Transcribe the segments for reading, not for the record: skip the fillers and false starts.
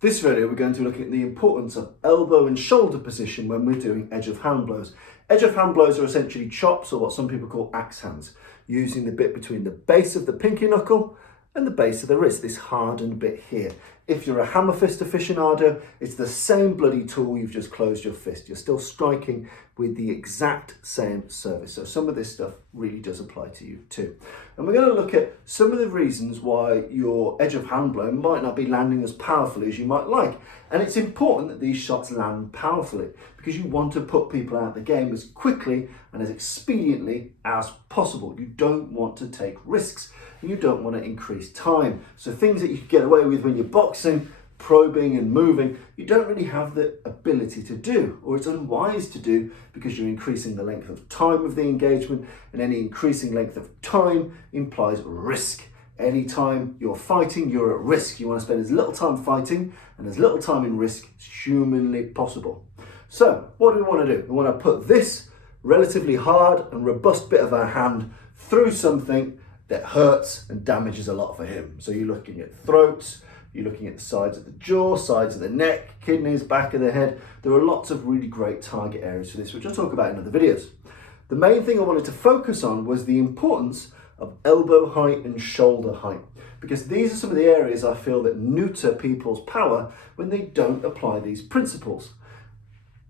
This video we're going to look at the importance of elbow and shoulder position when we're doing edge of hand blows. Edge of hand blows are essentially chops, or what some people call axe hands, using the bit between the base of the pinky knuckle and the base of the wrist, this hardened bit here. If you're a hammer fist aficionado, it's the same bloody tool, you've just closed your fist. You're still striking with the exact same service. So some of this stuff really does apply to you too. And we're going to look at some of the reasons why your edge of hand blow might not be landing as powerfully as you might like. And it's important that these shots land powerfully because you want to put people out of the game as quickly and as expediently as possible. You don't want to take risks. And you don't want to increase time. So things that you can get away with when you're boxing, probing and moving, you don't really have the ability to do, or it's unwise to do, because you're increasing the length of time of the engagement, and any increasing length of time implies risk. Anytime you're fighting, you're at risk. You want to spend as little time fighting and as little time in risk as humanly possible. So what do we want to do? We want to put this relatively hard and robust bit of our hand through something that hurts and damages a lot for him. So you're looking at throats, you're looking at the sides of the jaw, sides of the neck, kidneys, back of the head. There are lots of really great target areas for this, which I'll talk about in other videos. The main thing I wanted to focus on was the importance of elbow height and shoulder height, because these are some of the areas I feel that neuter people's power when they don't apply these principles.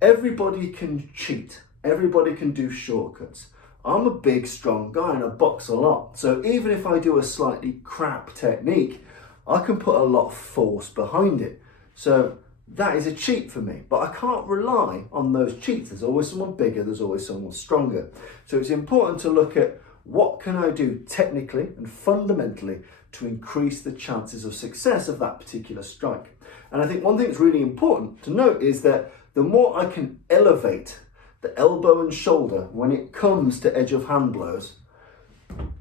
Everybody can cheat, everybody can do shortcuts. I'm a big, strong guy and I box a lot. So even if I do a slightly crap technique, I can put a lot of force behind it. So that is a cheat for me, but I can't rely on those cheats. There's always someone bigger, there's always someone stronger. So it's important to look at what can I do technically and fundamentally to increase the chances of success of that particular strike. And I think one thing that's really important to note is that the more I can elevate the elbow and shoulder when it comes to edge of hand blows,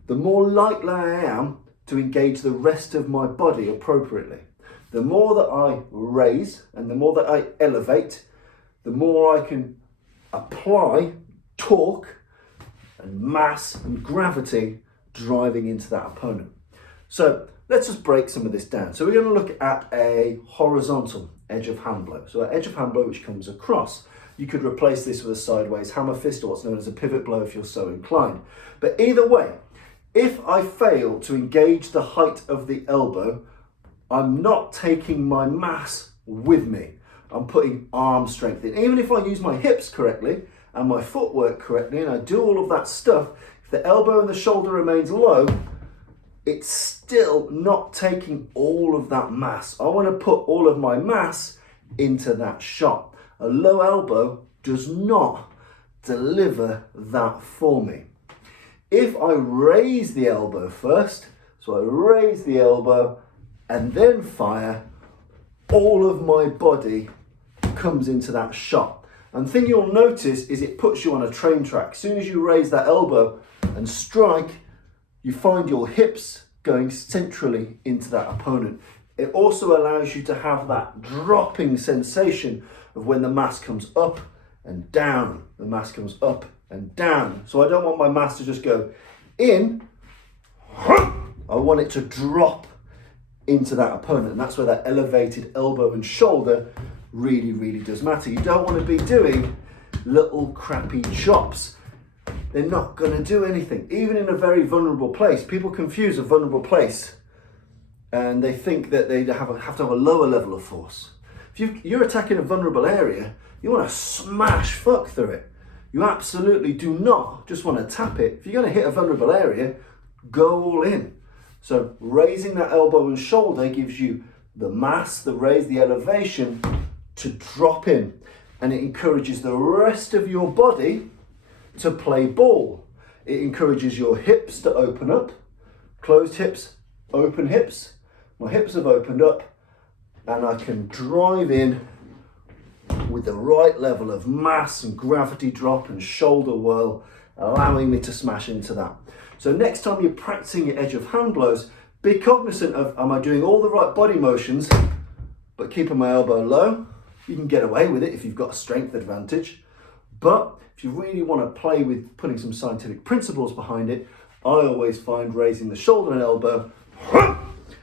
the more likely I am to engage the rest of my body appropriately. The more that I raise and the more that I elevate, the more I can apply torque and mass and gravity driving into that opponent. So let's just break some of this down. So we're going to look at a horizontal edge of hand blow. So an edge of hand blow which comes across. You could replace this with a sideways hammer fist, or what's known as a pivot blow if you're so inclined. But either way, if I fail to engage the height of the elbow, I'm not taking my mass with me. I'm putting arm strength in. Even if I use my hips correctly and my footwork correctly and I do all of that stuff, if the elbow and the shoulder remains low, it's still not taking all of that mass. I want to put all of my mass into that shot. A low elbow does not deliver that for me. If I raise the elbow first, so I raise the elbow and then fire, all of my body comes into that shot. And the thing you'll notice is it puts you on a train track. As soon as you raise that elbow and strike, you find your hips going centrally into that opponent. It also allows you to have that dropping sensation of when the mass comes up and down, the mass comes up and down. So I don't want my mass to just go in, I want it to drop into that opponent. And that's where that elevated elbow and shoulder really, really does matter. You don't want to be doing little crappy chops. They're not going to do anything. Even in a very vulnerable place, people confuse a vulnerable place and they think that they have to have a lower level of force. If you're attacking a vulnerable area, you want to smash fuck through it. You absolutely do not just want to tap it. If you're going to hit a vulnerable area, go all in. So raising that elbow and shoulder gives you the mass, the raise, the elevation to drop in. And it encourages the rest of your body to play ball. It encourages your hips to open up. Closed hips, open hips. My hips have opened up and I can drive in with the right level of mass and gravity drop and shoulder whirl, allowing me to smash into that. So next time you're practicing your edge of hand blows, be cognizant of, am I doing all the right body motions, but keeping my elbow low? You can get away with it if you've got a strength advantage. But if you really want to play with putting some scientific principles behind it, I always find raising the shoulder and elbow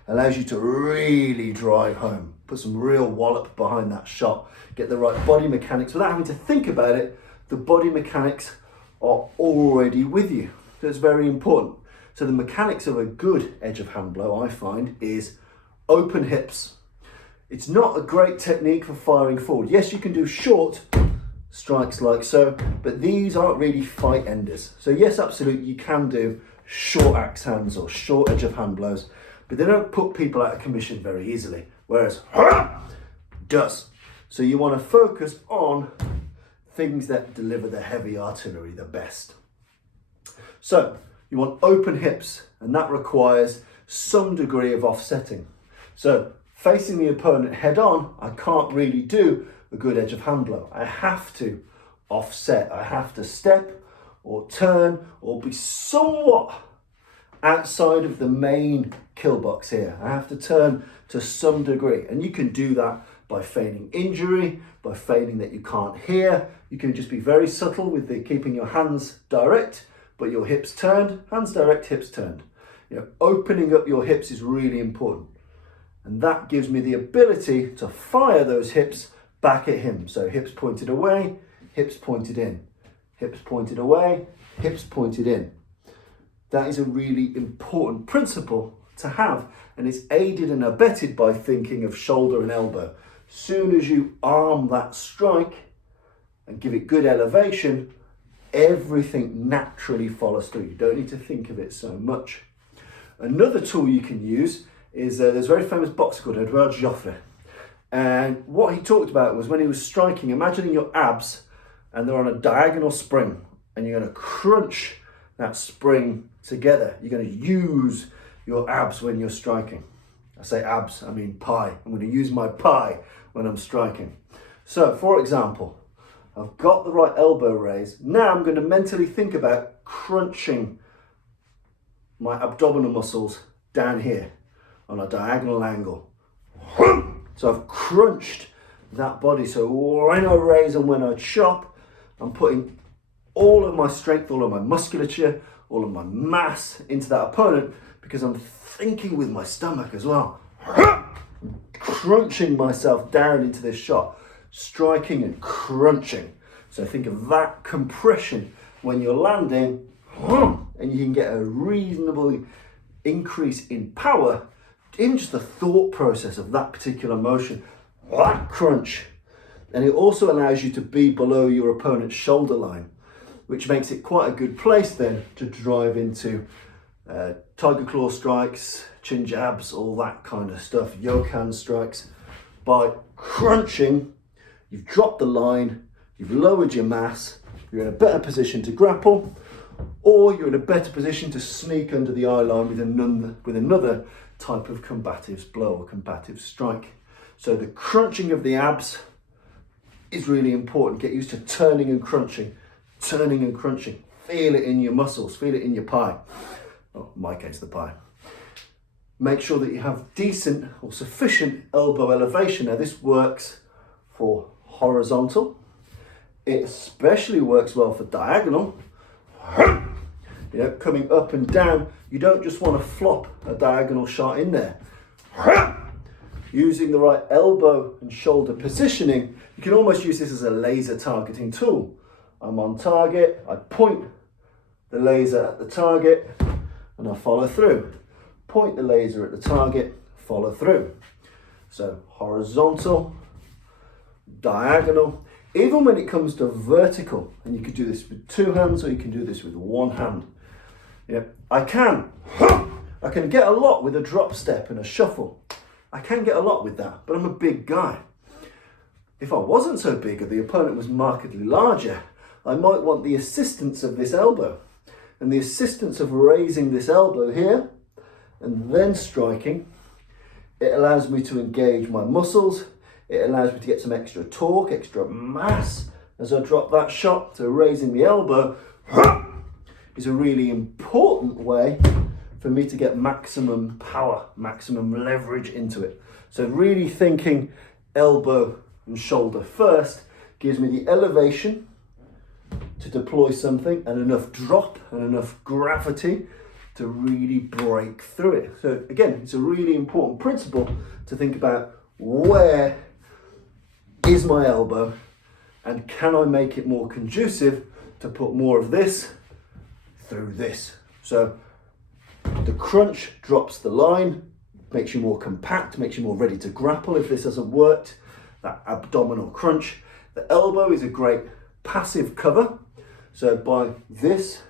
allows you to really drive home, put some real wallop behind that shot, get the right body mechanics without having to think about it. The body mechanics are already with you. So it's very important. So the mechanics of a good edge of hand blow, I find, is open hips. It's not a great technique for firing forward. Yes, you can do short strikes like so, but these aren't really fight enders. So yes, absolutely, you can do short axe hands or short edge of hand blows, but they don't put people out of commission very easily, whereas does. So you want to focus on things that deliver the heavy artillery the best. So you want open hips, and that requires some degree of offsetting. So facing the opponent head on, I can't really do a good edge of hand blow. I have to offset. I have to step or turn or be somewhat outside of the main kill box here. I have to turn to some degree, and you can do that by feigning injury, by feigning that you can't hear. You can just be very subtle with keeping your hands direct, but your hips turned, hands direct, hips turned. Opening up your hips is really important. And that gives me the ability to fire those hips back at him. So hips pointed away, hips pointed in, hips pointed away, hips pointed in. That is a really important principle to have, and it's aided and abetted by thinking of shoulder and elbow. Soon as you arm that strike and give it good elevation, everything naturally follows through. You don't need to think of it so much. Another tool you can use is there's a very famous boxer called Edouard Joffre. And what he talked about was when he was striking, imagining your abs and they're on a diagonal spring, and you're going to crunch that spring together. You're going to use your abs when you're striking. I say abs, I mean pie. I'm going to use my pie when I'm striking. So for example, I've got the right elbow raise. Now I'm going to mentally think about crunching my abdominal muscles down here on a diagonal angle. So I've crunched that body. So when I raise and when I chop, I'm putting all of my strength, all of my musculature, all of my mass into that opponent, because I'm thinking with my stomach as well. Crunching myself down into this shot, striking and crunching. So think of that compression when you're landing, and you can get a reasonable increase in power in just the thought process of that particular motion. That crunch. And it also allows you to be below your opponent's shoulder line, which makes it quite a good place then to drive into tiger claw strikes, chin jabs, all that kind of stuff, yoke hand strikes. By crunching, you've dropped the line, you've lowered your mass, you're in a better position to grapple, or you're in a better position to sneak under the eye line with another type of combatives blow or combative strike. So the crunching of the abs is really important. Get used to turning and crunching. Feel it in your muscles, feel it in your pie. Oh, in my case, the pie. Make sure that you have decent or sufficient elbow elevation. Now this works for horizontal. It especially works well for diagonal. Coming up and down, you don't just want to flop a diagonal shot in there. Using the right elbow and shoulder positioning, you can almost use this as a laser targeting tool. I'm on target, I point the laser at the target, and I follow through. Point the laser at the target, follow through. So horizontal, diagonal, even when it comes to vertical, and you can do this with two hands or you can do this with one hand. I can get a lot with a drop step and a shuffle. I can get a lot with that, but I'm a big guy. If I wasn't so big or the opponent was markedly larger, I might want the assistance of this elbow and the assistance of raising this elbow here and then striking. It allows me to engage my muscles. It allows me to get some extra torque, extra mass as I drop that shot. So raising the elbow is a really important way for me to get maximum power, maximum leverage into it. So really thinking elbow and shoulder first gives me the elevation to deploy something and enough drop and enough gravity to really break through it. So again, it's a really important principle to think about, where is my elbow and can I make it more conducive to put more of this through this. So the crunch drops the line, makes you more compact, makes you more ready to grapple if this hasn't worked, that abdominal crunch. The elbow is a great passive cover. So by this,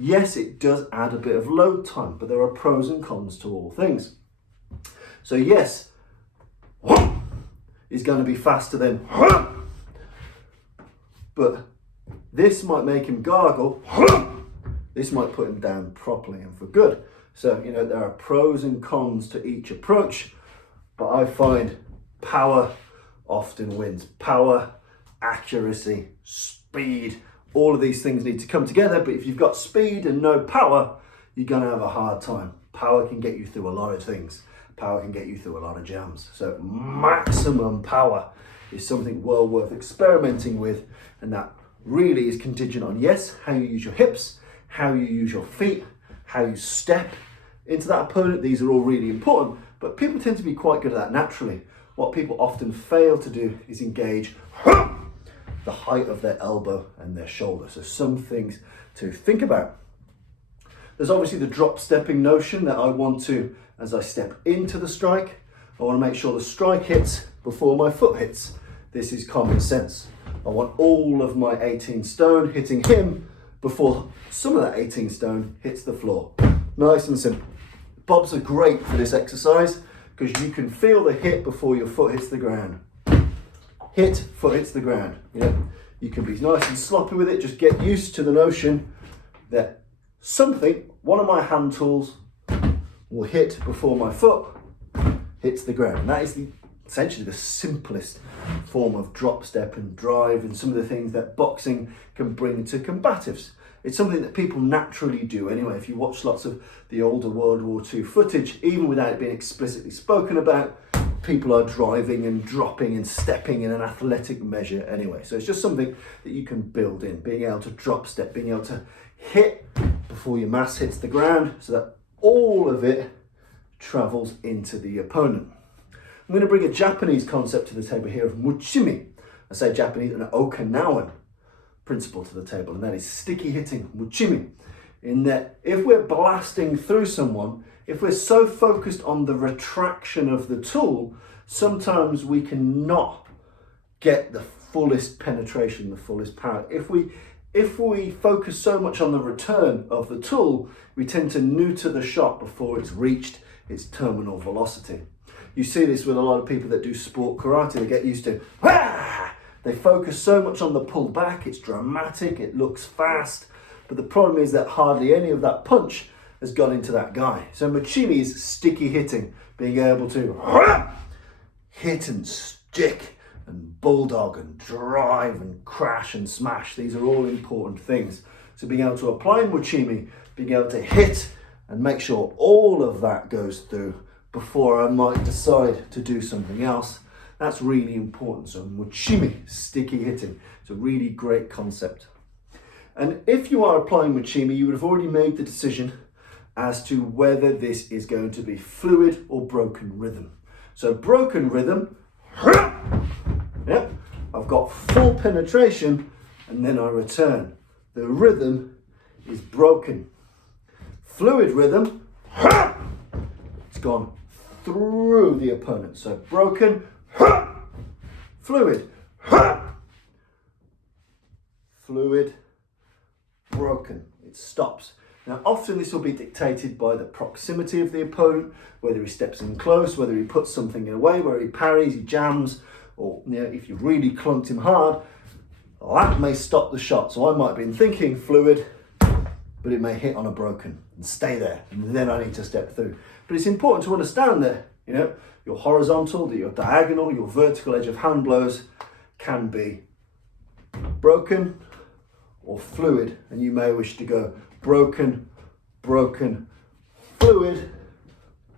yes, it does add a bit of load time, but there are pros and cons to all things. So yes, is going to be faster than, but this might make him gargle, this might put him down properly and for good. So, you know, there are pros and cons to each approach, but I find power often wins. Power, accuracy, speed, all of these things need to come together, but if you've got speed and no power, you're going to have a hard time. Power can get you through a lot of things. Power can get you through a lot of jams. So maximum power is something well worth experimenting with, and that really is contingent on, yes, how you use your hips, how you use your feet, how you step into that opponent. These are all really important, but people tend to be quite good at that naturally. What people often fail to do is engage the height of their elbow and their shoulder. So some things to think about. There's obviously the drop stepping notion that I want to, as I step into the strike, I want to make sure the strike hits before my foot hits. This is common sense. I want all of my 18 stone hitting him before some of that 18 stone hits the floor. Nice and simple. Bobs are great for this exercise because you can feel the hit before your foot hits the ground. Hit, foot hits the ground. You know, you can be nice and sloppy with it. Just get used to the notion that something, one of my hand tools, will hit before my foot hits the ground. And that is essentially the simplest form of drop step and drive and some of the things that boxing can bring to combatives. It's something that people naturally do anyway. If you watch lots of the older World War II footage, even without it being explicitly spoken about, people are driving and dropping and stepping in an athletic measure anyway. So it's just something that you can build in, being able to drop step, being able to hit before your mass hits the ground so that all of it travels into the opponent. I'm going to bring a Japanese concept to the table here of muchimi. I say Japanese, an Okinawan principle to the table, and that is sticky hitting, muchimi. In that if we're blasting through someone, if we're so focused on the retraction of the tool, sometimes we cannot get the fullest penetration, the fullest power. If we focus so much on the return of the tool, we tend to neuter the shot before it's reached its terminal velocity. You see this with a lot of people that do sport karate. They get used to, they focus so much on the pull back, it's dramatic, it looks fast, but the problem is that hardly any of that punch has gone into that guy. So muchimi is sticky hitting, being able to hit and stick and bulldog and drive and crash and smash. These are all important things. So being able to apply muchimi, being able to hit and make sure all of that goes through before I might decide to do something else, that's really important. So muchimi, sticky hitting, it's a really great concept. And if you are applying muchimi, you would have already made the decision as to whether this is going to be fluid or broken rhythm. So broken rhythm, yep, I've got full penetration and then I return. The rhythm is broken. Fluid rhythm, it's gone through the opponent. So broken, fluid, fluid, broken. It stops. Now often this will be dictated by the proximity of the opponent, whether he steps in close, whether he puts something in a way, whether he parries, he jams, or if you really clunked him hard, that may stop the shot. So I might have been thinking fluid, but it may hit on a broken and stay there, and then I need to step through. But it's important to understand that, your horizontal, your diagonal, your vertical edge of hand blows can be broken or fluid, and you may wish to go broken, broken, fluid,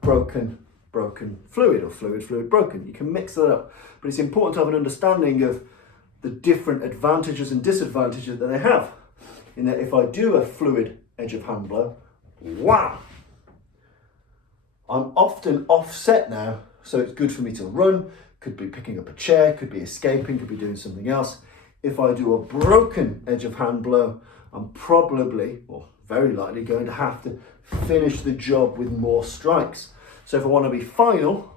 broken, broken, fluid, or fluid, fluid, broken. You can mix that up, but it's important to have an understanding of the different advantages and disadvantages that they have. In that if I do a fluid edge of hand blow. Wow! I'm often offset now, so it's good for me to run. Could be picking up a chair, could be escaping, could be doing something else. If I do a broken edge of hand blow, I'm probably, or very likely, going to have to finish the job with more strikes. So if I want to be final,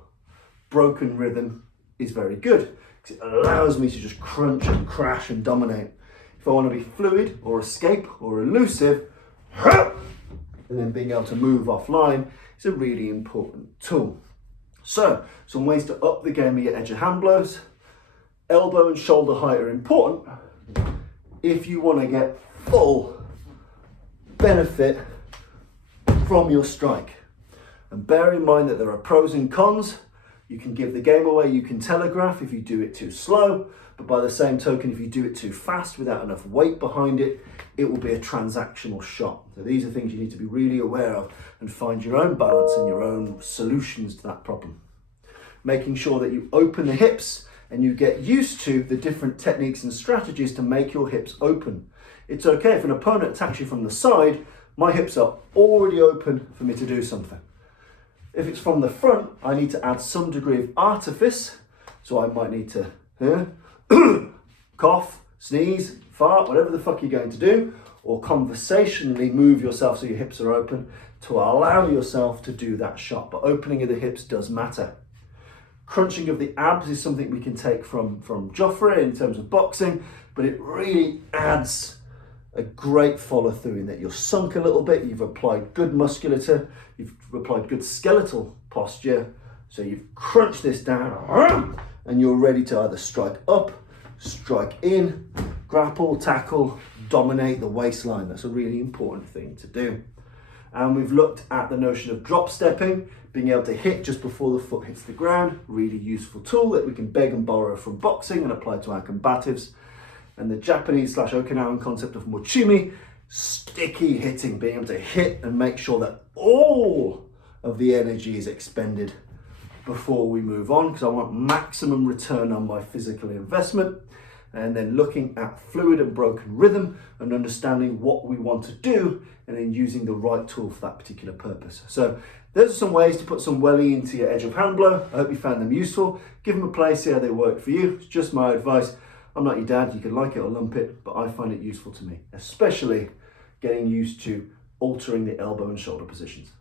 broken rhythm is very good, because it allows me to just crunch and crash and dominate. If I want to be fluid or escape or elusive, and then being able to move offline is a really important tool. So, some ways to up the game of your edge of hand blows. Elbow and shoulder height are important if you want to get full benefit from your strike. And bear in mind that there are pros and cons. You can give the game away, you can telegraph if you do it too slow, but by the same token, if you do it too fast without enough weight behind it, it will be a transactional shot. So these are things you need to be really aware of and find your own balance and your own solutions to that problem. Making sure that you open the hips and you get used to the different techniques and strategies to make your hips open. It's okay if an opponent attacks you from the side, my hips are already open for me to do something. If it's from the front, I need to add some degree of artifice. So I might need to cough, sneeze, fart, whatever the fuck you're going to do, or conversationally move yourself so your hips are open to allow yourself to do that shot. But opening of the hips does matter. Crunching of the abs is something we can take from Joffrey in terms of boxing, but it really adds a great follow through in that you're sunk a little bit, you've applied good musculature, you've applied good skeletal posture, so you've crunched this down and you're ready to either strike up, strike in, grapple, tackle, dominate the waistline. That's a really important thing to do. And we've looked at the notion of drop stepping, being able to hit just before the foot hits the ground, really useful tool that we can beg and borrow from boxing and apply to our combatives. And the Japanese/Okinawan concept of mochimi, sticky hitting, being able to hit and make sure that all of the energy is expended before we move on, because I want maximum return on my physical investment. And then looking at fluid and broken rhythm and understanding what we want to do and then using the right tool for that particular purpose. So those are some ways to put some welly into your edge of hand blow. I hope you found them useful. Give them a play, see how they work for you. It's just my advice. I'm not your dad, you can like it or lump it, but I find it useful to me, especially getting used to altering the elbow and shoulder positions.